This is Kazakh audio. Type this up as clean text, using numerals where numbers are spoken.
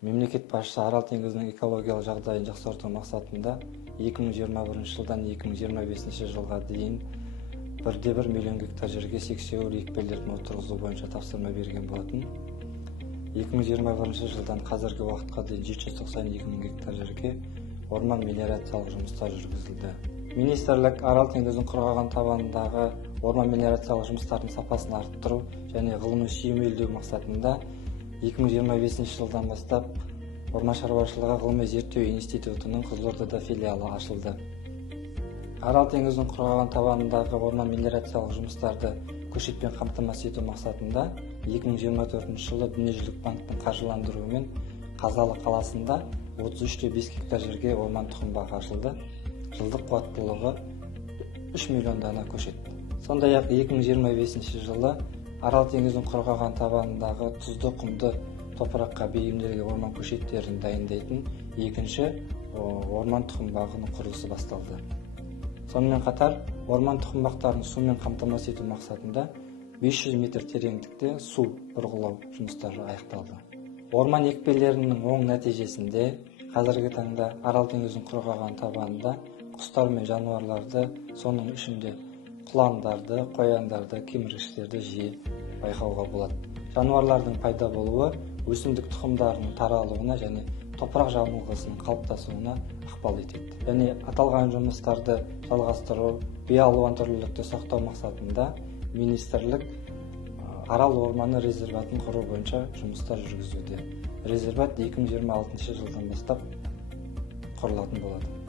Мемлекет басшысы Арал теңізінің экологиялық жағдайын жақсарту мақсатында 2021 жылдан 2025 жылға дейін 1,1 миллион гектар жерге сексеуіл екпелерін отырғызу бойынша тапсырма берген болатын. 2021 жылдан қазіргі уақытқа дейін 792 мың гектар жерге орман мелиорациялық жұмыстар жүргізілді. Министрлік Арал теңізінің құрғаған табанындағы орман мелиорациялық жұмыстардың сапасын арттыру және ғылыми сүйемелдеу мақсатында 2025 жылдан бастап Орман шаруашылығы ғылыми зерттеу институтының Қызылордада филиалы ашылды. Арал теңізінің құрғаған табанындағы орман мелиорациялық жұмыстарды көшетпен қамтамасыз ету мақсатында 2024 жылы Дүниежүзілік банктің қаржыландыруымен Қазалы қаласында 33,5 гектар жерге орман тұқым бағы ашылды. Жылдық қуаттылығы 3 миллион дана көшет. Сондай-ақ 2025 жылы Арал теңізінің құрғаған табанындағы тұзды құмды топыраққа бейімделген орман көшеттерін дайындайтын екінші орман тұқым бағының құрылысы басталды. Сонымен қатар, орман тұқым бақтарын сумен қамтамасыз ету мақсатында 500 метр тереңдікте су бұрғылау жұмыстары аяқталды. Орман екпелерінің оң нәтижесінде қазіргі таңда Арал теңізінің құрғаған табанында құстар мен жануарларды, соның ішінде құландарды, қояндарды, кеміргіштерді жиі байқауға болады. Жануарлардың пайда болуы өсімдік тұқымдарының таралуына және топырақ жамылғысының қалыптасуына ықпал етеді. Және аталған жұмыстарды жалғастыру, биоалуантүрлілікті сақтау мақсатында министрлік Арал орманы резерватын құру бойынша жұмыстар жүргізуде. Резерват 2026 жылдан бастап құрылатын болады.